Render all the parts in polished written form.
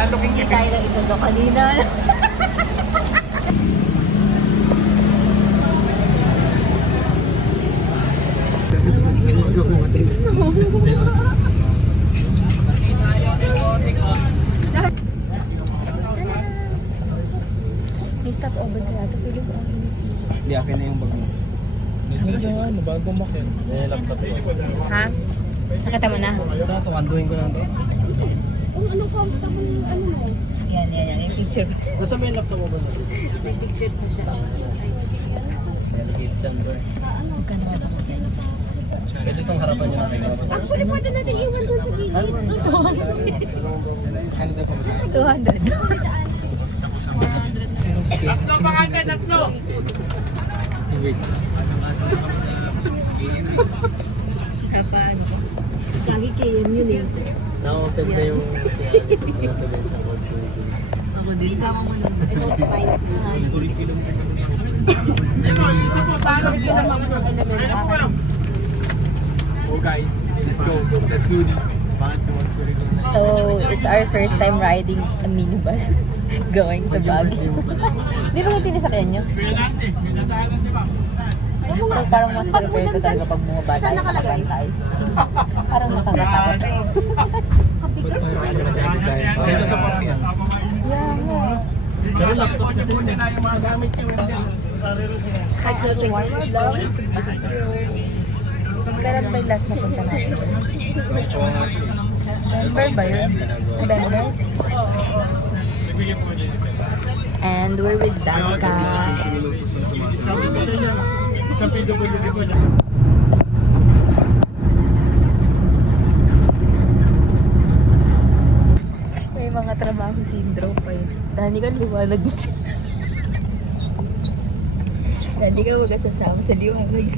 Hindi tayo na ito kanina. May stop over kaya ito. Tulog ko. Hindi, akin na yung bag mo. Sabi na nga, ano, bago makin. Eh, laptop ko. Ha? Nakita mo na? Ito, kanduhin ko lang to. Yan. Yung picture. Nasa may laptop mo ba? May picture pa siya. Delicate number. Magkano ba? Ito itong harapan niya. Actually, pwede natin iwan doon sa gilid. Ano daw pa ba? 200. Tatlo ba kanya, tatlo? Wait. Paano? Lagi kayo yun eh. Na-open na yung Ako din, sama mo nun. curriculum. Isa po, paano dito sa mga Oh guys, let's go. Let's do this. So, it's our first time riding a minibus going to Baguio. Di ba yung tinisakyan nyo? So, parang mas prefer ko talaga pag bumaba tayo. Saan nakalagay? Parang nakakatakot. Dito sa parking. Yeah. Pero laptop kasi Hindi na yung mga gamit nyo. Kahit na shawarma daw. Kailan ba yung last na punta natin? November ba yun? November? And we're with Danica. Sa PWC ko lang. May mga trabaho syndrome pa yun. Danica, liwanag mo siya. Danica, huwag ka sasama sa liwanag.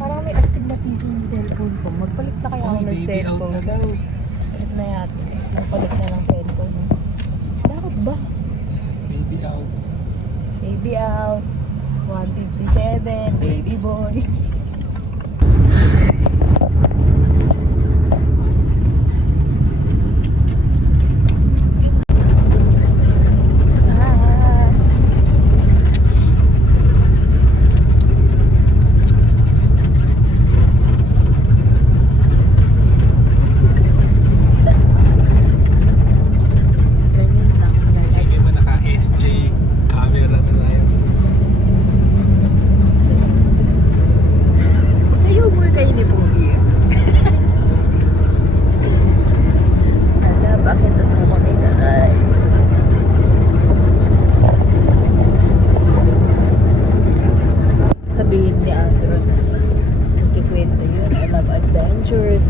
Parang may astigmatism yung cellphone ko. Magpalit na kaya ako ng cellphone. Palit na yata. Magpalit na ng cellphone. Bakit ba? Baby out. Baby out. 157. Baby boy.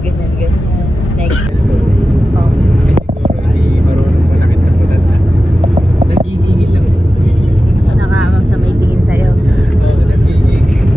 Ganyan. Next. Oh. Siguro hindi marunong malakit ng ulan na. Nagigigil lang. Nakakam sa may tingin sa'yo. Oo, nagigigil.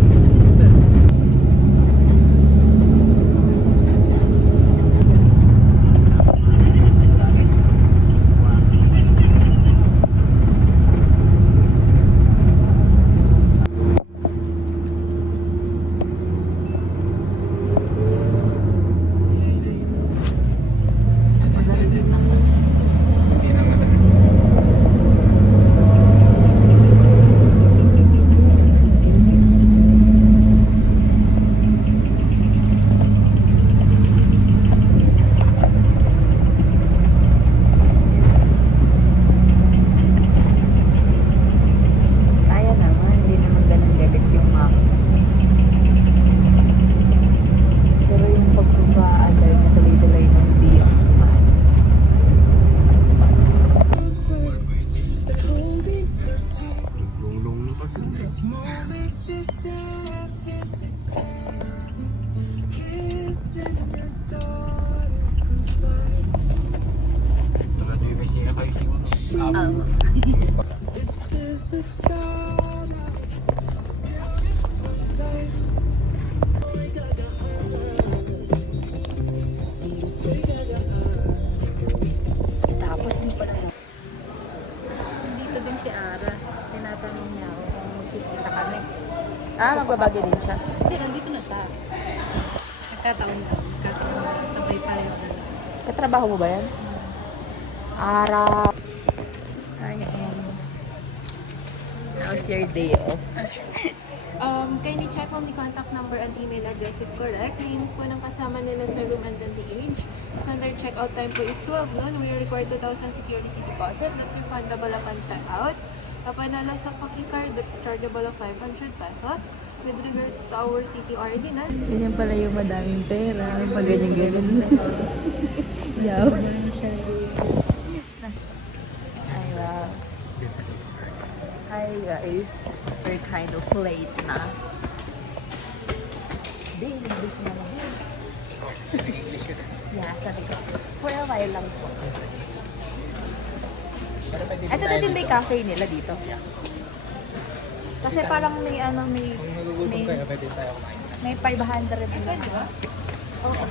Tapos di pa naman. Dito din si Ara. Tinatanong niya ako kung makikita kami. Ah, magbabagyo din siya. Hindi, nandito na siya. Nagkataon lang. Nagkataon lang. Sabay pareho na. Katrabaho mo ba yan? Araw. I am. How's your day off? Kindly check on the contact number and email address if correct. Names po ng kasama nila sa room and then the age. Standard checkout time po is 12 noon. We require 2,000 security deposit. That's refundable upon checkout. Kapag nala sa Pakicard, that's chargeable of 500 pesos. With regards to our city ordinance, Ganyan pala yung madaming pera. Pag ganyan-ganyan lang. Yaw. Ay, wow. Hi guys. We're kind of late na. Hindi, English na lang. English yun. Yeah, sabi ko. For a while lang po. Pero pwede Ito na din may cafe nila dito. Kasi parang may Kung magugutom may- kayo, pwede tayo kumain. may 500 na. di ba? Oo.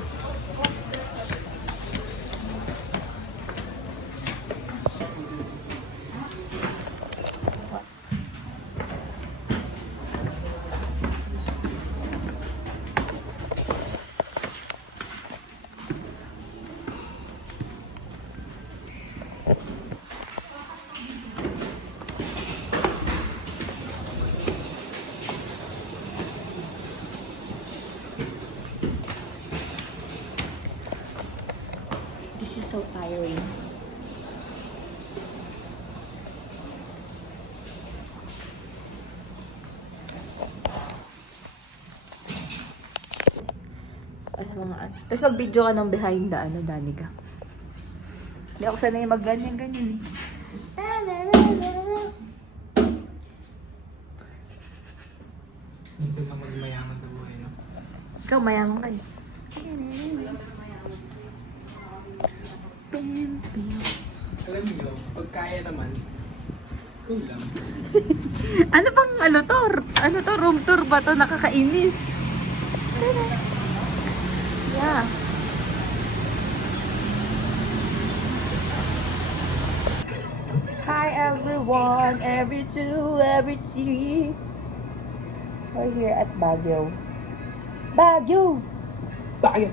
This is so tiring. Tapos mag-video ka ng behind the Danica. Hindi ako sanay mag-ganyan-ganyan eh. Minsan lang magmayaman sa buhay, no? Ikaw, mayaman ka eh. Alam niyo, pag kaya naman, go lang. Ano bang to? Ano to? Room tour ba to? Nakakainis. Yeah. Hi everyone, every two, every three. We're here at Baguio. Baguio! Bakit?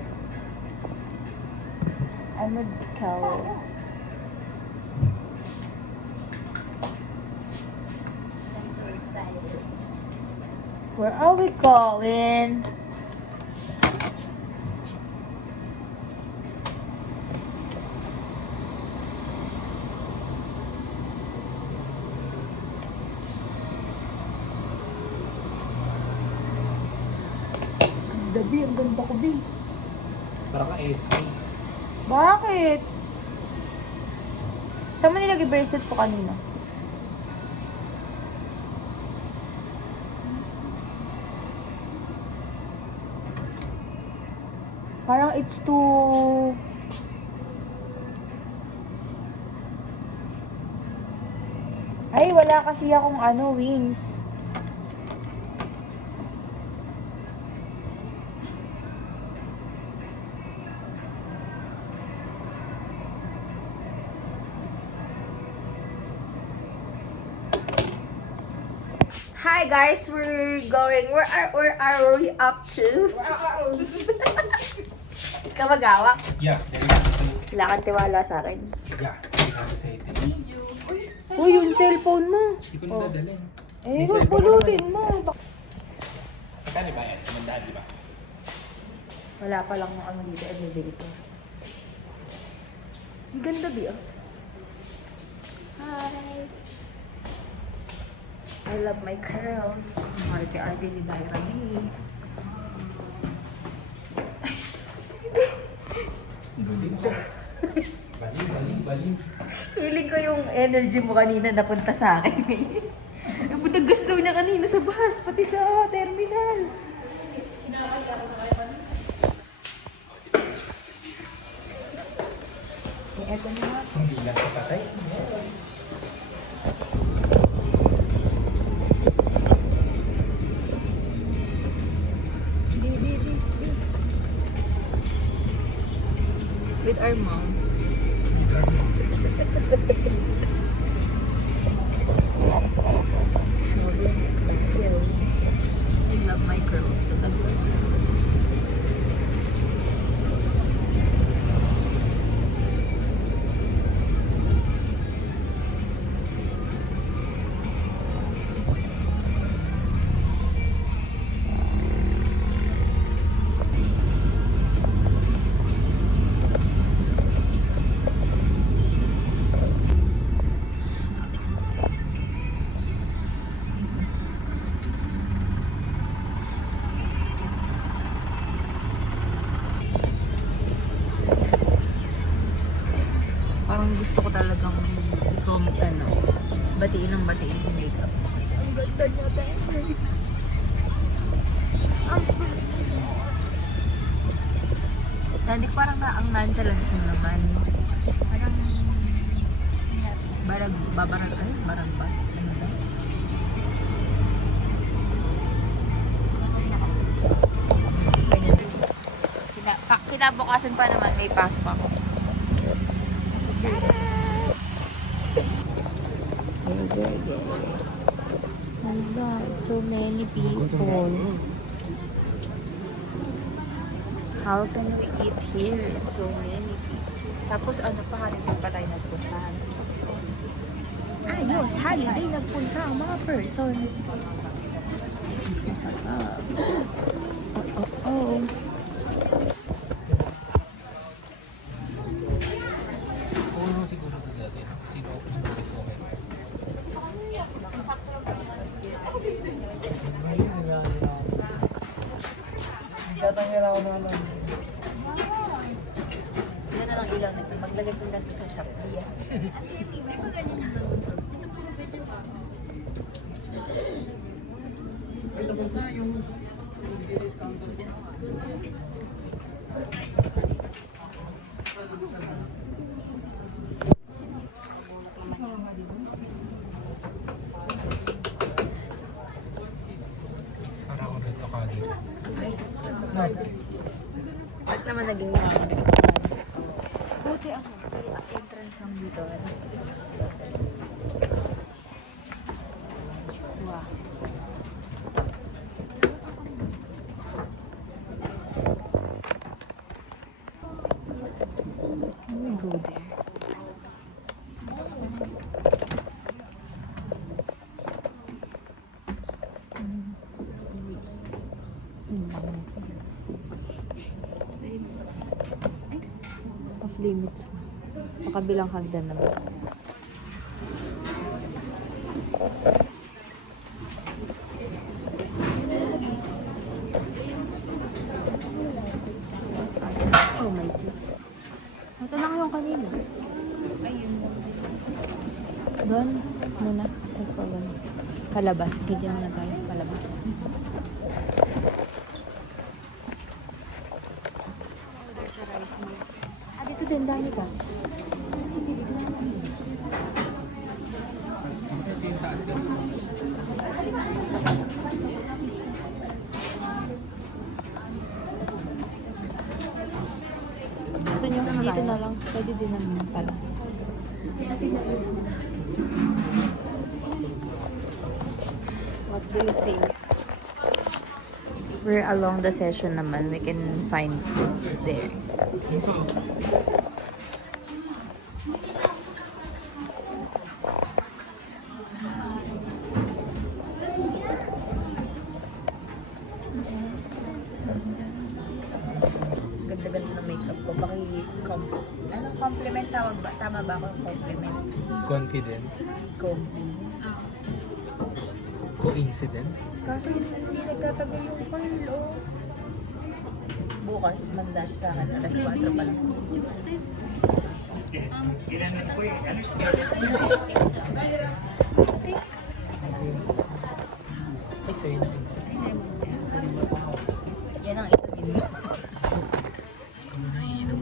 I'm with Cal. Where are we going? Gabi, ang ganda ko, Bi. Parang ka SK. Bakit? Saan mo nilagay bracelet po kanina? Parang it's too... Ay, wala kasi akong wings. Hi guys, we're going. Where are we up to? Ikaw magawak. Yeah, delikado sa'yo. Wala kang tiwala sa akin. Yeah, delikado sa'yo. Uy, yung cellphone mo. Hindi ko na dadalhin. Eh, huwag pulutin mo. Magkano ba yan? Sumandaan, di ba? Wala pa lang ng dito, elevator. Ang ganda ba yun? Hi! I love my curls. Arte-arte ni Daira Lee. Baling. Hiling ko yung energy mo kanina napunta sa akin. Ang butag gusto niya kanina sa bus, pati sa terminal. Eh, eto na nga. Ang bilang sa patay. Di. With our mom. I love my girls talaga. Ang gusto ko talagang batiin ng batiin yung makeup. Kasi ang ganda niya tayo. Hindi parang ang nonchalant mo naman. Parang babarang ba? Ano ba? Ganyan. Kinabukasan pa naman may pasok ako. Oh my God, so many people. How can we eat here? So many people. Tapos ano pa, holiday pa tayo nagpuntahan. Ayos, holiday nagpunta ang mga person. Oh. Oo, siguro ito dati. Sino yung balik ko kayo? Tatanggal ako na lang. Yan na lang ilaw na. Maglagay ko natin sa Shopee. Para ako rito kagir. Ba't naman naging makakabit? Buti ang entrance lang dito. Wow. Can we go there? Off limits. Sa kabilang hagdan naman. Oh my God. Ito lang yung kanina. Ayun. Doon muna. Tapos pa doon. Palabas. Ganyan na tayo. Palabas. There's a rice mill. Dito din. Dami ka. Sige, dito na. Gusto nyo dito na lang. Pwede din naman pala. What do you think? We're along the session naman. We can find foods there. Ganda-ganda ng makeup ko. Anong compliment tawag ba? Tama ba ako compliment? Confidence. Coincidence. Kaso hindi nagtatagal yung palo. Bukas, mag-dash sa akin. Alas 4 pa lang. Ay, sa'yo na ito. Yan ang itamin mo. Kamo na iinom.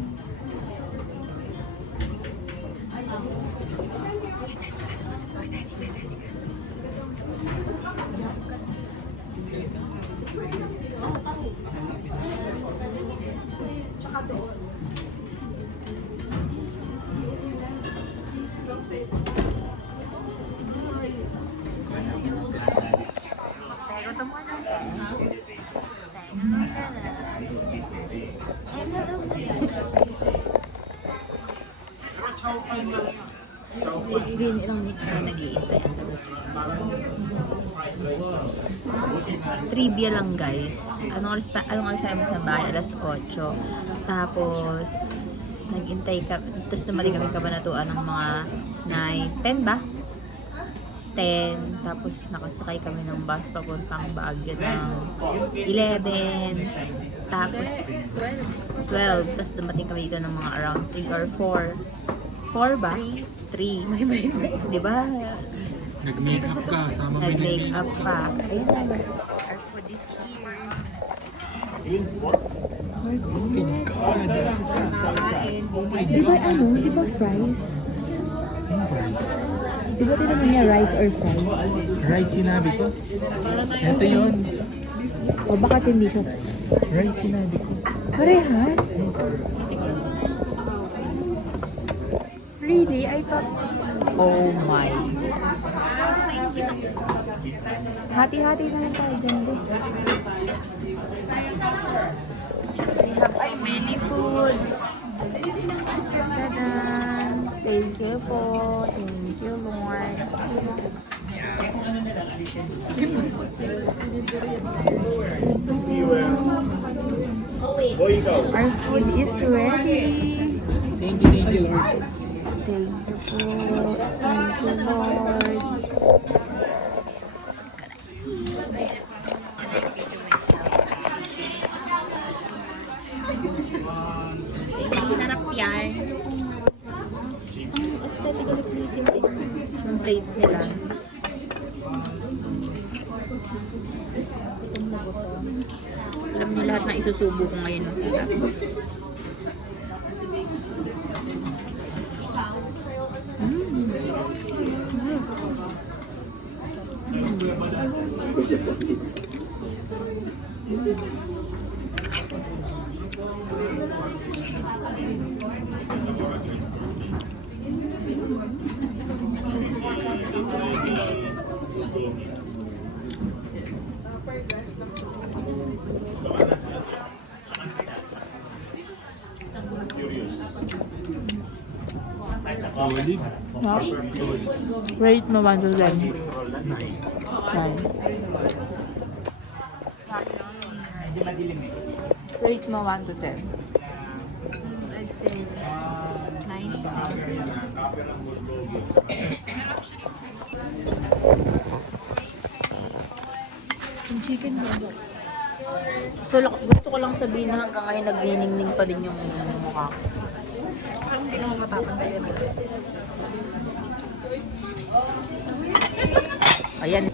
Tayo, gutom ka na. It's been ilang minutes na nag-i-event. Trivia lang guys. Anong oras tayo sa bahay? Alas 8. Tapos nag-intay ka. Tapos dumating kami kabanatuan ng mga 9, 10 ba? 10. Tapos nakasakay kami ng bus papuntang Baguio ng 11. Tapos 12. Tapos dumating kami dito ng mga around 3 or 4. 4 ba? 3. Di ba? Nag-makeup ka, sama mo yung Nag-make up pa. Ayun na. Our food is here. Di ba ano? Di ba fries? Di ba tinanong niya rice or fries? Rice sinabi ko. Ito yun. O bakit hindi siya? Rice sinabi ko. Parehas? Really? I thought... Oh my. Hati-hati na lang tayo dyan, di. We have so many foods. Tadaan! Thank you po. Thank you, Lord. Our food is ready. Thank you, Lord. Thank you po. Thank you, Lord. Sarap yan. Aesthetically pleasing. Yung plates nila. Alam niyo lahat na isusubo ko ngayon ng sarap. Solid. Rate mo 1 to 10. 9. Rate mo 1 to 10. I'd say 9. Yung chicken mo. So, gusto ko lang sabihin na hanggang ngayon nagniningning pa din yung mukha ko. Parang hindi naman matatanda yan. Ayan.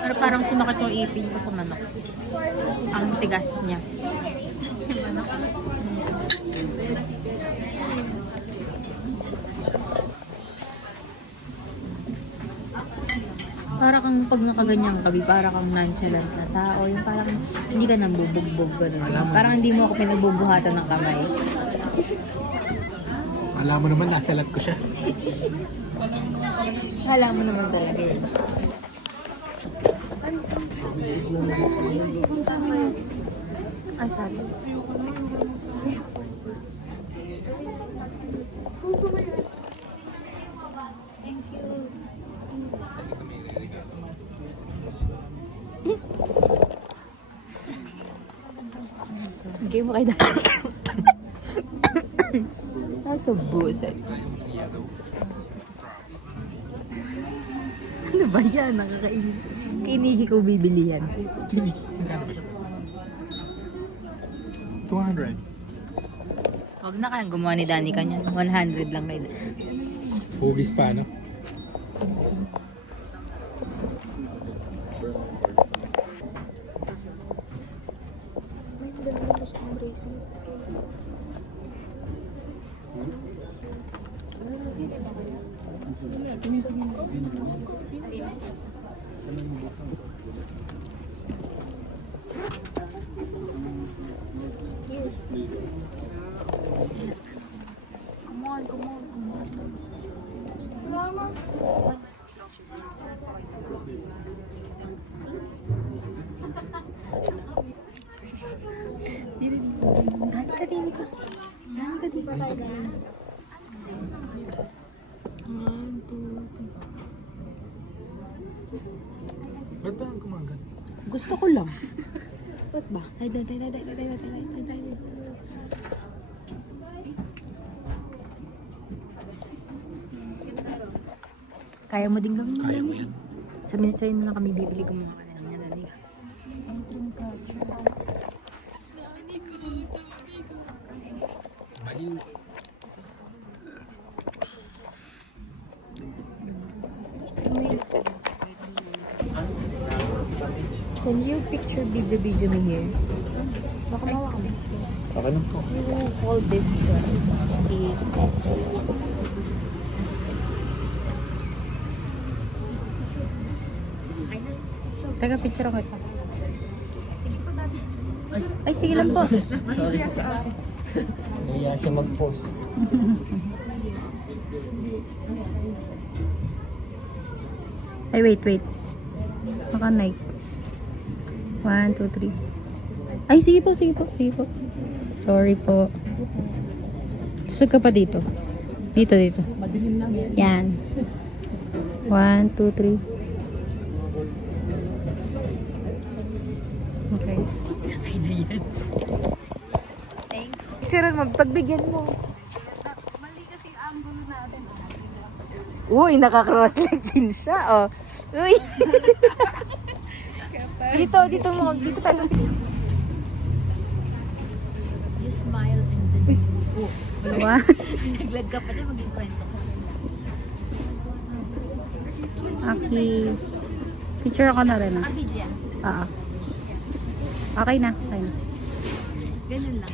Pero parang sumakit yung ipin ko sa manok. Ang tigas niya. Para kang pag nakaganyan kabi, para kang nonchalant na tao. Yung parang hindi ka nang bubugbog ganun. Parang hindi mo ako pinagbubuhatan ng kamay. Alam mo naman, nasalat ko siya. Alam mo naman talaga yun. Ay, sorry. Thank you. Bigay mo kay Dad. Nasa buset. Ano ba yan? Nakakainis. Kay Nikki ko bibili yan. Magkano ba siya? 200. Huwag na kayang gumawa ni Danny kanya. 100 lang kay Danny. Hugis pa, no? Come on, come on, come on. Dani ka din ka. Dani ka din ka. Ba't ba ang kumagan? Gusto ko lang. Ba't ba? Ay, dahil. Kaya mo din gawin. Kaya mo yan. Sa minute sa'yo na lang kami bibili ko mga kanila. Maliw. Can you picture video me here? Baka mawa kami. Okay lang po. You will hold this Teka, picture ako ito. Ay, sige lang po. Sorry. Nahiya siya mag-post. Ay, wait. Baka Nike. 1, 2, 3. Ay, sige po. Sorry po. Susog ka pa dito. Dito. Yan. 1, 2, 3. Okay. Okay na yan. Thanks. Picture mo, pagbigyan mo. Mali kasi ang angulo natin. Uy, naka-cross-leg din siya, oh. Uy. dito mo, dito tayo. You smile and then you Wow. naglag ka pa din, maging kwento ko. Aki. Picture ako na rin, ah. Abid yan. Oo. Okay na. Ganun lang.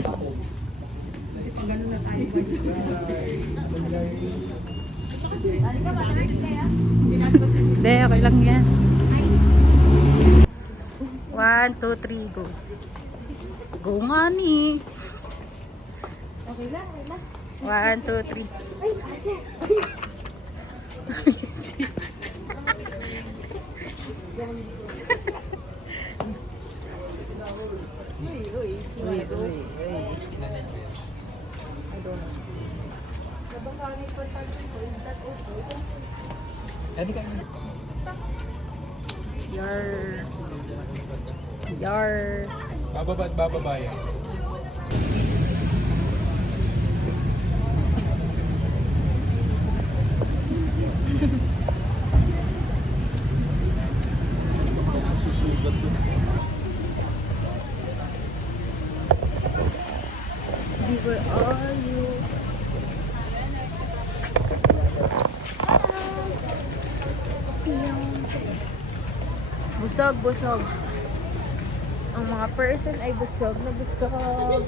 Hindi, okay lang yan. 1, 2, 3, go. Go nga ni. Okay lang. 1, 2, 3. Pwede ka yun. Yar. Bababa at bababa yan. Where are you? Busog. Ang mga person ay busog na busog.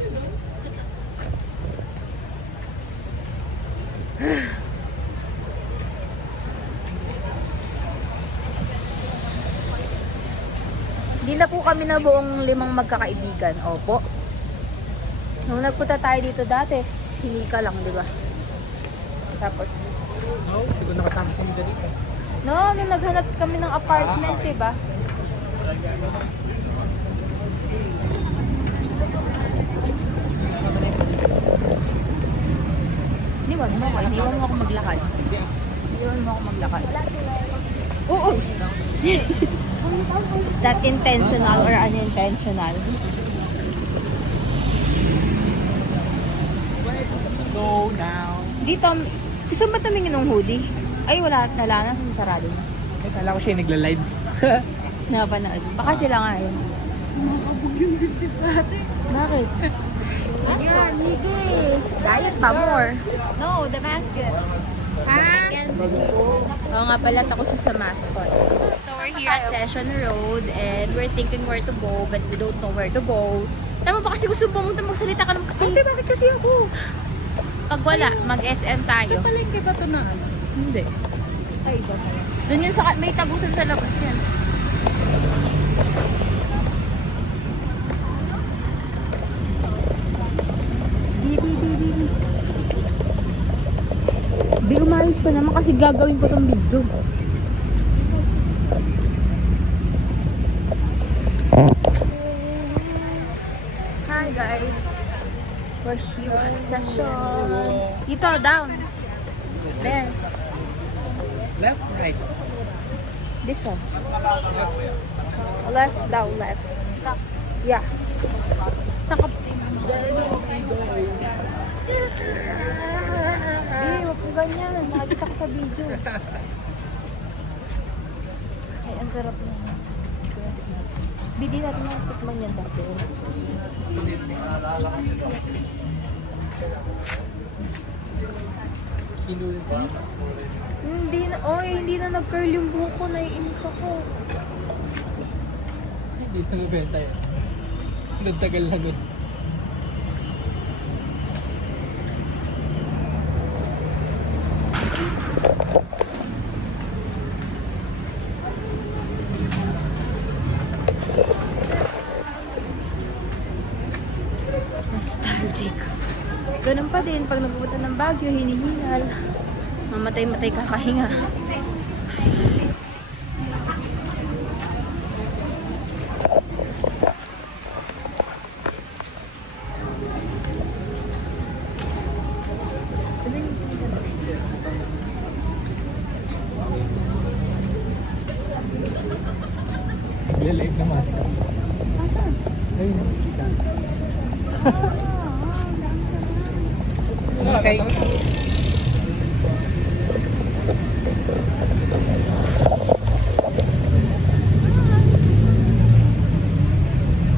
Hindi na po kami na buong 5 magkakaibigan. Opo. Nung nagpunta tayo dito dati, si Mika lang, di ba? Tapos, No, hindi ko nakasama si Mida dito. no, nung naghanap kami ng apartment, di ba? Iniwan mo ako maglakad. Oo. Is that intentional or unintentional? Go now. Dito, gusto mo ba tumingin ng hoodie? Ay, wala na, sarado na. Ay, kala ko siya nagla-live. Napanood. Baka sila nga yun. Nakabog yung dibdib natin. Bakit? Ayan, Niki. Diet pa more. No, the mascot. Oo nga pala, takot siya sa mascot. So we're here at Session Road and we're thinking where to go but we don't know where to go. Sabi mo ba kasi gusto mo pumunta magsalita ka naman kasi? Ate, bakit kasi ako? Pag wala, mag-SM tayo. Sa palengke ba ito na ano? Hindi. Ay, iba pala. Doon yun sa, may tagusan sa labas yan. Bi, umayos ka naman kasi gagawin ko tong video. Hi guys. We're here at Session. Dito, down. There. Left, right. This one. Left, down, left. Yeah. Saka. Bi, wag mo ganyan. Nakakita ko sa video. Ay, ang sarap na. Bidi natin yung tikman yan dati. Hindi na nag-curl yung buhok ko. Naiinis ako. Hindi na mabenta yun. Nagtagal na gusto. Nostalgic. Ganun pa din. Pag nagpupunta ng Baguio, hinihingal. Mamatay-matay kakahinga. Real life na mask. Ayun. Okay.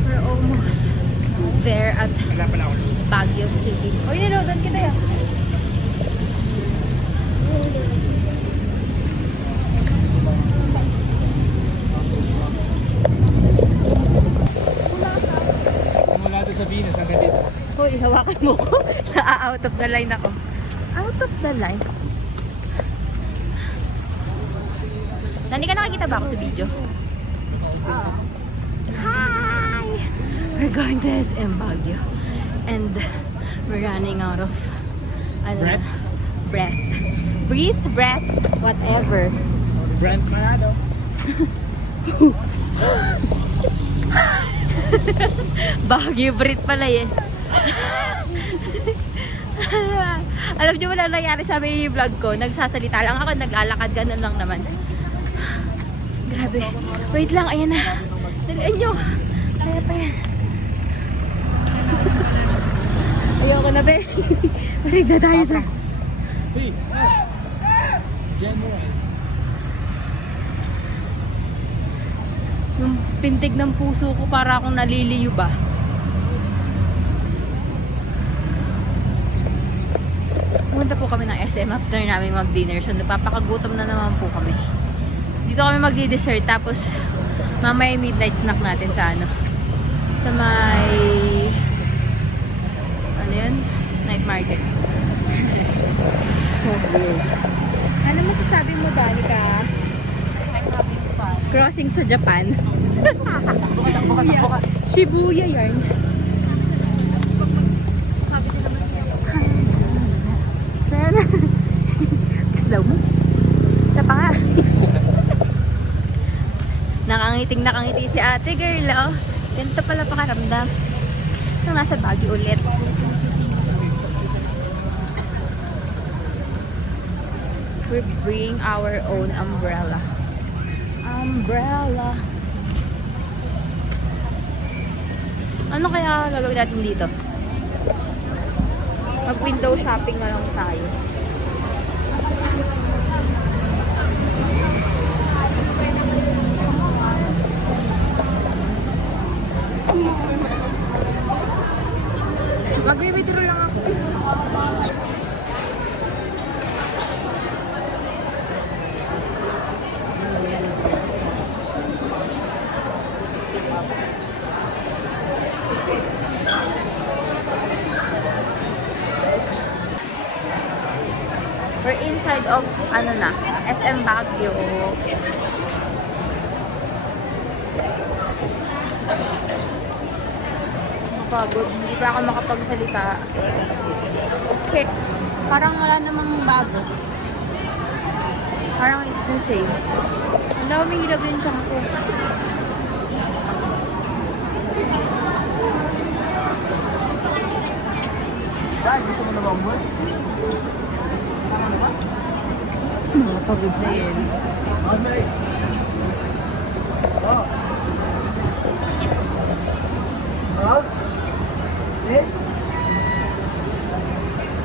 We're almost there at Baguio City. Oh, niloadan kita yan. Mula doon sa Venus hanggang dito. Hoy, hawakan mo ko. Na-out of the line ako. Out of the line? Nani ka nakikita ba ako sa video? Hi! We're going to SM Baguio. And we're running out of Breath? Breath. Breathe, breath, whatever. Brand Manado. Baguio breath pala eh. Alam niyo wala nangyari sa amin yung vlog ko. Nagsasalita lang ako, naglalakad, ganun lang naman. Grabe. Wait lang, ayan na. Dalian nyo. Kaya pa yan. Ayoko na, be. Balik na tayo sa... Hey! Yan mo rides. Yung pintig ng puso ko para akong naliliyo ba. Pumunta po kami ng SM after namin mag-dinner. So, napapakagutom na naman po kami. Dito kami magdi-dessert. Tapos, mamaya midnight snack natin sa ano. Sa may... Ano yun? Night market. So weird. Ano masasabi mo, Danica? Crossing sa Japan. Yeah. Shibuya yarn. Sana. Kaslaw mo. Isa pa nga. Nakangiti si ate girl, oh. Ganito pala pakaramdam. Nung nasa Baguio ulit. We bring our own umbrella. Umbrella. Ano kaya gagawin natin dito? Mag-window shopping na lang tayo. Mag-withdraw lang ako. We're inside of, ano na, SM Baguio. Pagod, hindi pa ako makapagsalita. Okay. Parang wala namang bago. Parang it's the same. Ang daming hirap rin sa ako. Dad, gusto mo na ba umuwi? Mga pagod na yun. Osmay! Oh! Oh? Eh?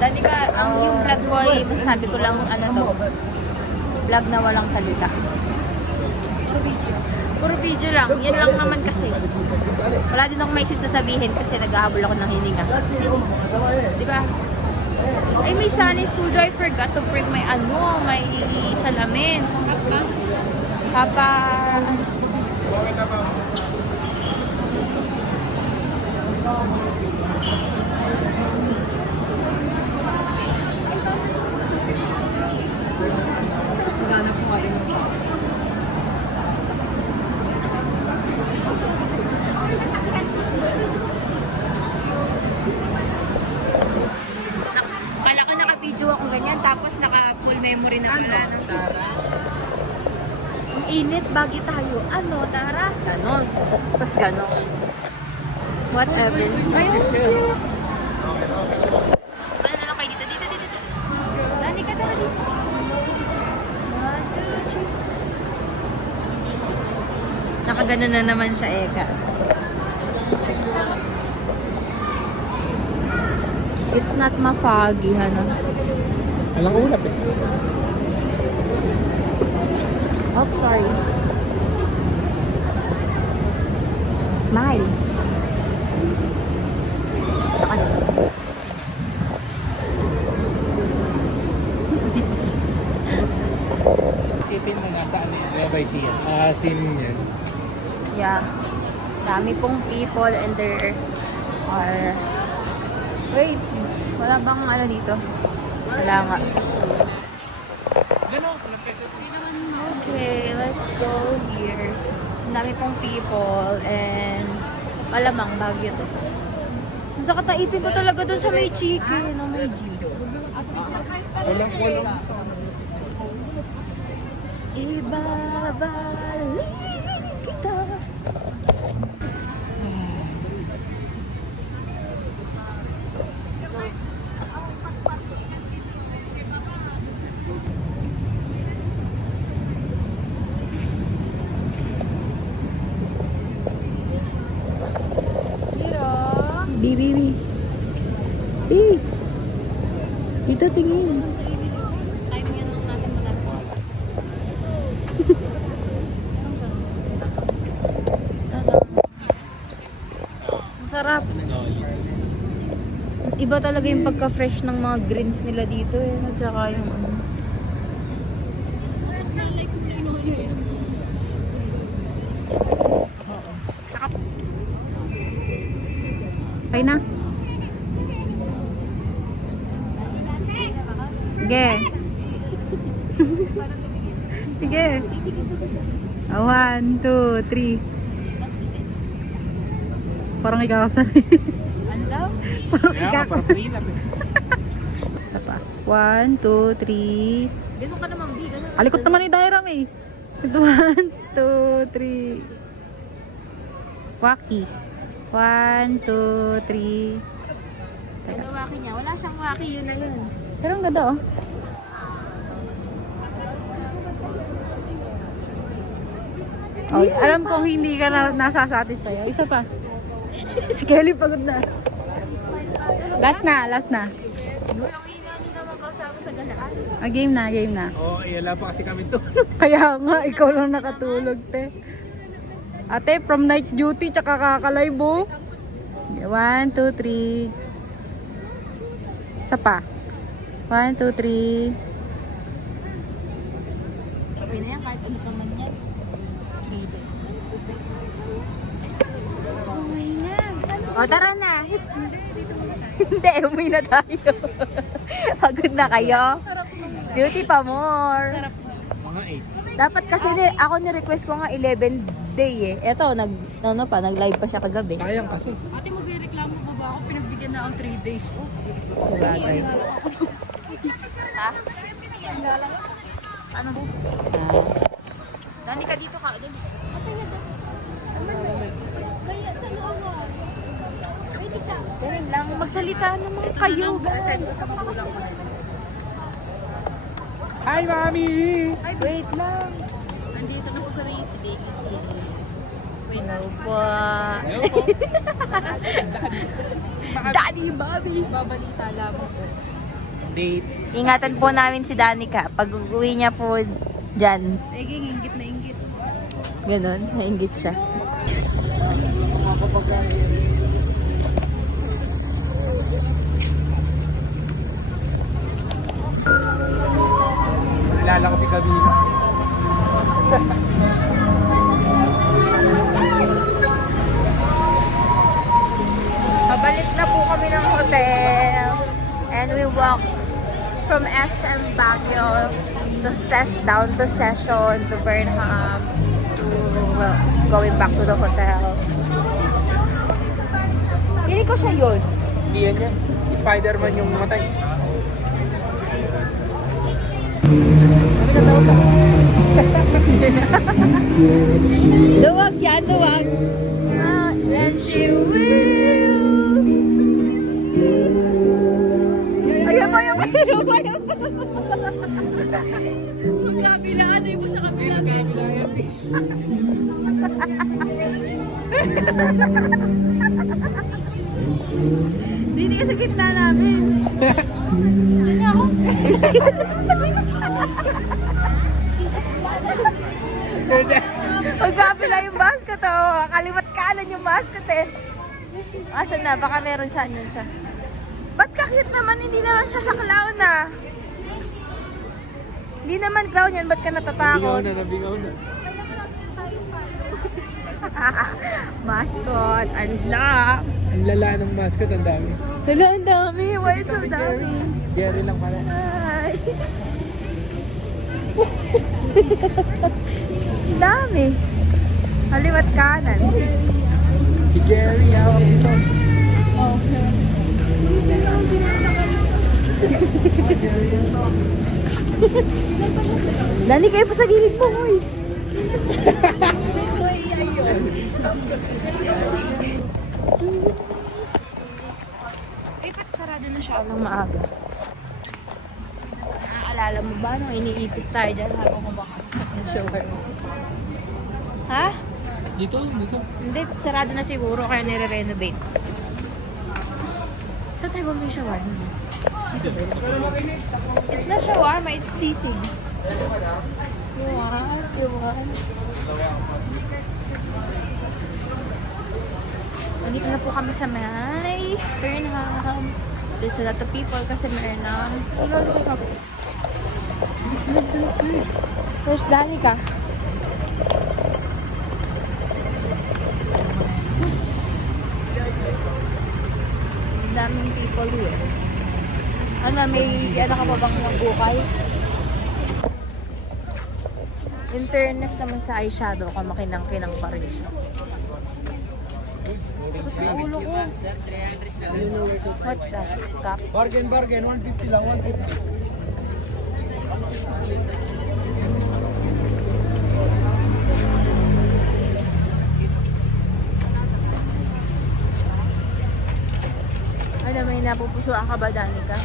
Dati ka, yung vlog ko ay sabi ko lang ano to. Vlog na walang salita. Puro video lang. Yan lang naman kasi. Wala din akong may na sabihin kasi nag-ahabol ako ng hininga. Diba? Ay, may sunny studio. I forgot to bring my may salamin. Papa. Kala ko naka-video ako ganyan, tapos naka-full memory na pala. Ang init, bagi tayo. Ano, Tara? Ganon. Tapos ganon. Whatever. Ano na lang kayo dito? Dito. Dani ka dito. 1, 2, 3. Nakaganon na naman siya, Eka. It's not ma-foggy, ano? Alang ulap eh. Oh, sorry. Smile. Isipin mo nasa ano yan. Kaya ba siya? Scene yan. Yeah. Dami pong people and there are... Wait. Wala bang ano dito? Wala nga. Gano'n, walang peso. Okay, let's go here. Ang dami pong people and malamang Baguio to. Gusto kataipin ko talaga dun sa may chicken, no, may jeep. Walang. Ibabalik kita. Bibi. Dito tingin. Time yan lang natin malapit. Masarap. Iba talaga yung pagka-fresh ng mga greens nila dito eh. At saka yung ano. Okay na. Sige. Sige. 1, 2, 3. Parang ikakasali. Ano daw? Parang ikakasali. Isa pa. 1, 2, 3. Dito ka naman, B. Alikot naman ni Dairam eh. 1, 2, 3. Waki. 1, 2, 3. Teka. Ano waki niya? Wala siyang waki, yun na yun. Pero ang ganda oh. Oh, alam kong hindi ka na nasasatisfy. Isa pa. Si Kelly pagod na. Last na. Game na. Oo, wala pa kasi kami to. Kaya nga, ikaw lang nakatulog, te. Ate, from night duty, tsaka kakalive, oh. 1, 2, 3. Isa pa. 1, 2, 3. Sabi na yan, kahit ano pa man yan. O, tara na. Hindi, umuwi na tayo. Pagod na kayo. Duty pa more. Mga Dapat kasi ako ni-request ko nga 11 day eh. Eto, nag-live pa siya kagabi. 8. Sayang kasi. Ate, magre-reklamo pa ba ako? Pinagbigyan na akong 3 days. Oh. Sabagay. Ha? Ano po? Dani ka dito ka. Dali. Dali lang. Magsalita naman kayo, guys. Hi, Mami! Ay, wait lang. Nandito na po kami si Baby si... Hello po. Hello po. Daddy, Bobby. Babalita lang po. Date. Ingatan po namin si Danica. Pag uwi niya po dyan. Ingit na ingit. Ganon, nainggit siya. Nalala ko si Gabino. Pabalik na po kami ng hotel. And we walk from SM Baguio to down to Session, to Burnham, to going back to the hotel. Hindi ko siya yun. Hindi yan yan. Spider-Man yung matay. Duwag yan, duwag. And she will. Ayan mo, ayan mo, ayan mo, ayan mo. Magkabilaan na mo sa kabila. Dini ka sa gitna namin. Ano ako? Magkapila yung basket, oh. Kalimat kanan yung basket, eh. Asan na? Baka meron siya. Andyan siya. Ba't ka-cute naman? Hindi naman siya sa clown, ah. Hindi naman clown yan. Ba't ka natatakot? Nabigaw na. Mascot. Unlock. Ang lala ng mascot, ang dami. Hala, ang dami. Why it's so dami? Jerry lang pala. Hi. Dami. Kaliwat kanan. Si Jerry, hawak ito. Dali kayo pa sa gilid mo, hoy. Eh, ba't sarado na siya ng maaga? Naaalala mo ba nung iniipis tayo dyan habang kumakain ng shawarma? Ha? Dito. Hindi, sarado na siguro kaya nire-renovate. Saan tayo bumili shawarma? It's not shawarma, it's sisig. You want? Nandito na po kami sa may Burnham. There's a lot of people kasi meron na. Where's Danica? Daming people here. Ano, may ano ka pa bang bukay? In fairness naman sa eyeshadow ko, makinang-kinang pa rin siya. Ulo ko. What's that? Cup? Bargain, 150 lang, 150. Ano, may napupusuan ka ba, Danica?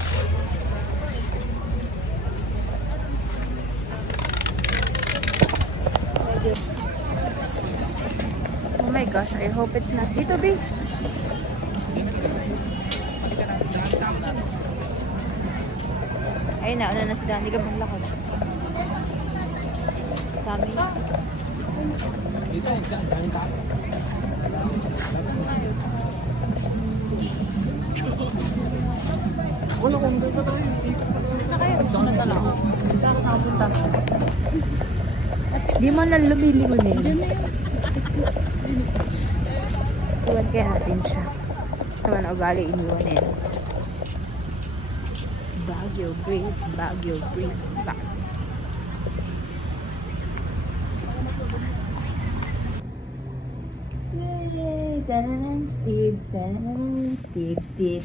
Oh my gosh, I hope it's not dito, B. Ayun na, una na si Danica bang lakad. Dami. Dito, ang tao. Wala kong dito tayo. Na kayo, sunod na lang. Saan ka saan punta? Di man lang lumilingon eh. Tuwad kaya natin siya. Naman ugali iniwan eh. Baguio Bridge, Baguio Bridge. Yay! Tananan, Steve. Tananan, Steve.